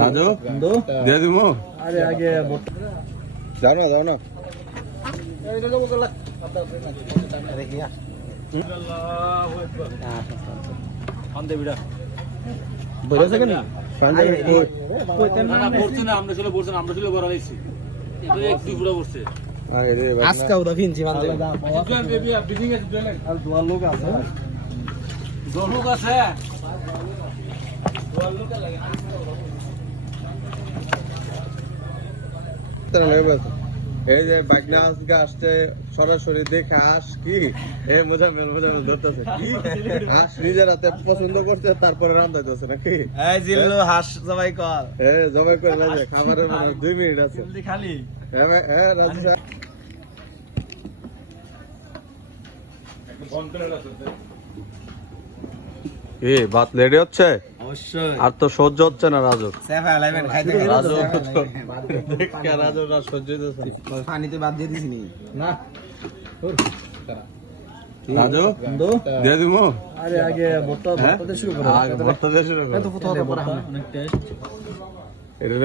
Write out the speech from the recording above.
রাজু দিয়ে দিব। আরে আগে যাও না বলেছে কেন আজকা ওরা ফিনছি মানতে আর দুয়ার লোক আছে এই যে বাগনা আজকে আসছে সরাসরি দেখে আস কি মজা ধরতেছে হাঁস নিজের হাতে পছন্দ করছে তারপরে রান্ধাইতেছে নাকি এই জিল্লু হাঁস জবাই কর জবাই করে রাজে খাবারের 2 মিনিট আছে খালি হ্যাঁ রাজু স্যার কি ভাত রেডি হচ্ছে অবশ্যই আর তো সহ্য হচ্ছে না রাজু সেফ আলাইবেন খাইতে রাজু দেখে রাজু না সহ্য হচ্ছে পানিতে বাদ দিয়ে দিছিনি না রাজু দিয়ে দিব। আরে আগে ভর্তা দিয়ে শুরু করো ভর্তা দিয়ে শুরু করো তো প্রথমে ভর্তা অনেক টেস্ট এটা